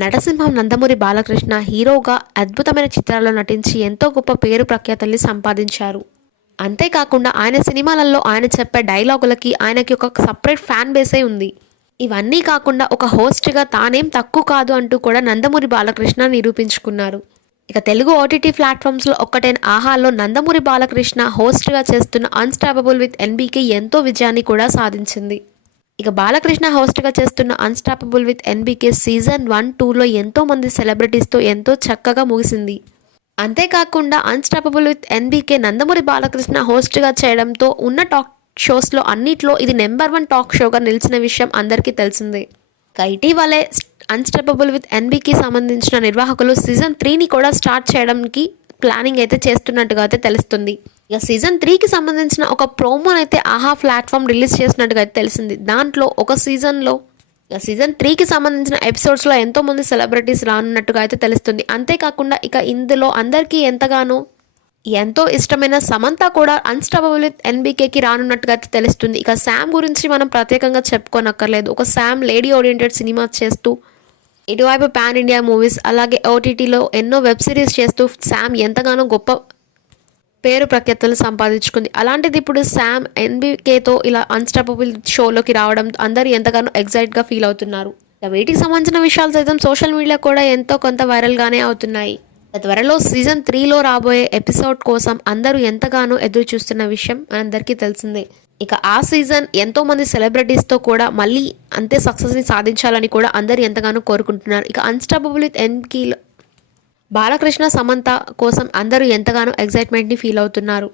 నటసింహం నందమూరి బాలకృష్ణ హీరోగా అద్భుతమైన చిత్రాల్లో నటించి ఎంతో గొప్ప పేరు ప్రఖ్యాతల్ని సంపాదించారు. అంతేకాకుండా ఆయన సినిమాలలో ఆయన చెప్పే డైలాగులకి ఆయనకి ఒక సపరేట్ ఫ్యాన్ బేసే ఉంది. ఇవన్నీ కాకుండా ఒక హోస్ట్గా తానేం తక్కువ కాదు అంటూ కూడా నందమూరి బాలకృష్ణ నిరూపించుకున్నారు. ఇక తెలుగు ఓటీటీ ప్లాట్ఫామ్స్లో ఒక్కటైన ఆహాలో నందమూరి బాలకృష్ణ హోస్ట్గా చేస్తున్న అన్స్టాపబుల్ విత్ ఎన్బీకే ఎంతో విజయాన్ని కూడా సాధించింది. ఇక బాలకృష్ణ హోస్ట్గా చేస్తున్న Unstoppable with NBK season one టూలో ఎంతో మంది సెలబ్రిటీస్తో ఎంతో చక్కగా ముగిసింది. అంతేకాకుండా Unstoppable with NBK Nandamuri Balakrishna హోస్ట్గా చేయడంతో ఉన్న టాక్ షోస్లో అన్నిట్లో ఇది నెంబర్ వన్ టాక్ షోగా నిలిచిన విషయం అందరికీ తెలిసిందే. ఇటీవలే అన్స్టాపబుల్ విత్ ఎన్బీకి సంబంధించిన నిర్వాహకులు సీజన్ త్రీని కూడా స్టార్ట్ చేయడానికి ప్లానింగ్ అయితే చేస్తున్నట్టుగా అయితే తెలుస్తుంది. ఇక సీజన్ త్రీకి సంబంధించిన ఒక ప్రోమోని అయితే ఆహా ప్లాట్ఫామ్ రిలీజ్ చేసినట్టుగా అయితే తెలిసింది. దాంట్లో ఒక సీజన్లో ఇక సీజన్ త్రీకి సంబంధించిన ఎపిసోడ్స్లో ఎంతోమంది సెలబ్రిటీస్ రానున్నట్టుగా అయితే తెలుస్తుంది. అంతేకాకుండా ఇక ఇందులో అందరికీ ఎంతగానో ఎంతో ఇష్టమైన సమంత కూడా అన్స్టాపబుల్ విత్ ఎన్బీకేకి రానున్నట్టుగా అయితే తెలుస్తుంది. ఇక శామ్ గురించి మనం ప్రత్యేకంగా చెప్పుకోనక్కర్లేదు. ఒక శామ్ లేడీ ఓరియంటెడ్ సినిమా చేస్తూ ఇటువైపు పాన్ ఇండియా మూవీస్ అలాగే ఓటీటీలో ఎన్నో వెబ్ సిరీస్ చేస్తూ శామ్ ఎంతగానో గొప్ప పేరు ప్రఖ్యాతలు సంపాదించుకుంది. అలాంటిది ఇప్పుడు శామ్ ఎన్బికేతో ఇలా అన్స్టాపబుల్ షోలోకి రావడం అందరూ ఎంతగానో ఎగ్జైట్గా ఫీల్ అవుతున్నారు. ఇక వీటికి సంబంధించిన విషయాలు సైతం సోషల్ మీడియా కూడా ఎంతో కొంత వైరల్గానే అవుతున్నాయి. త్వరలో సీజన్ త్రీలో రాబోయే ఎపిసోడ్ కోసం అందరూ ఎంతగానో ఎదురు చూస్తున్న విషయం మనందరికీ తెలిసిందే. ఇక ఆ సీజన్ ఎంతో మంది సెలబ్రిటీస్తో కూడా మళ్ళీ అంతే సక్సెస్ని సాధించాలని కూడా అందరూ ఎంతగానో కోరుకుంటున్నారు. ఇక అన్స్టాపబుల్ విత్ ఎన్కీలో బాలకృష్ణ సమంత కోసం అందరూ ఎంతగానో ఎగ్జైట్మెంట్ని ఫీల్ అవుతున్నారు.